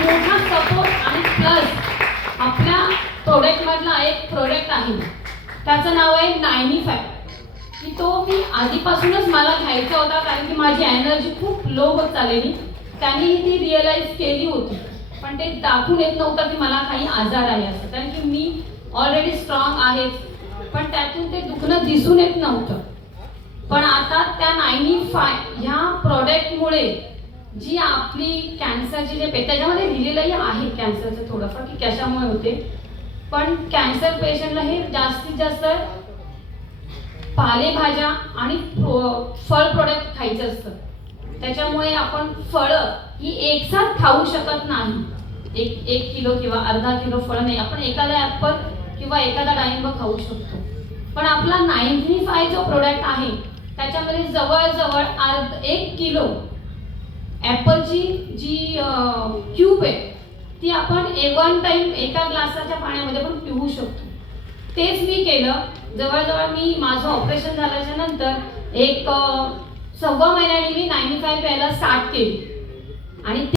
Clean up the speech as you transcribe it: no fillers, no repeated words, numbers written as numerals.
मोठा सपोर्ट आणि प्लस आपल्या प्रोडक्टमधला एक प्रोडक्ट आहे, त्याचं नाव आहे 95 की तो मी आधीपासूनच मला घ्यायचा होता, कारण की माझी एनर्जी खूप लो होत चाललेली. त्यांनी ती रिअलाइज केली होती, पण ते दाखवून येत नव्हतं की मला काही आजार आहे असं, कारण की मी ऑलरेडी स्ट्रॉंग आहेच, पण त्यातून ते दुखणं दिसून येत नव्हतं. पण आता त्या 95 ह्या प्रोडक्टमुळे जी आपली कॅन्सरची जे त्याच्यामध्ये दिलेलंही आहे कॅन्सरचं थोडंफार की कशामुळे होते, पण कॅन्सर पेशंटला हे जास्तीत जास्त पालेभाज्या आणि फळ प्रोडक्ट खायचं असतं. त्याच्यामुळे आपण फळं ही एकसाथ खाऊ शकत नाही. एक किलो किंवा अर्धा किलो फळं नाही, आपण एखादा ॲपल किंवा एखादा डाळिंब खाऊ शकतो. पण आपला 95 जो प्रोडक्ट आहे त्याच्यामध्ये जवळजवळ 1 किलो ॲपलची जी क्यूब आहे ती आपण वन टाइम एका ग्लासाच्या पाण्यामध्ये पण पिऊ शकतो. तेच मी केलं. जवळजवळ मी माझं ऑपरेशन झाल्याच्या नंतर 1 सव्वा महिन्याने मी 95 प्यायला स्टार्ट केली आणि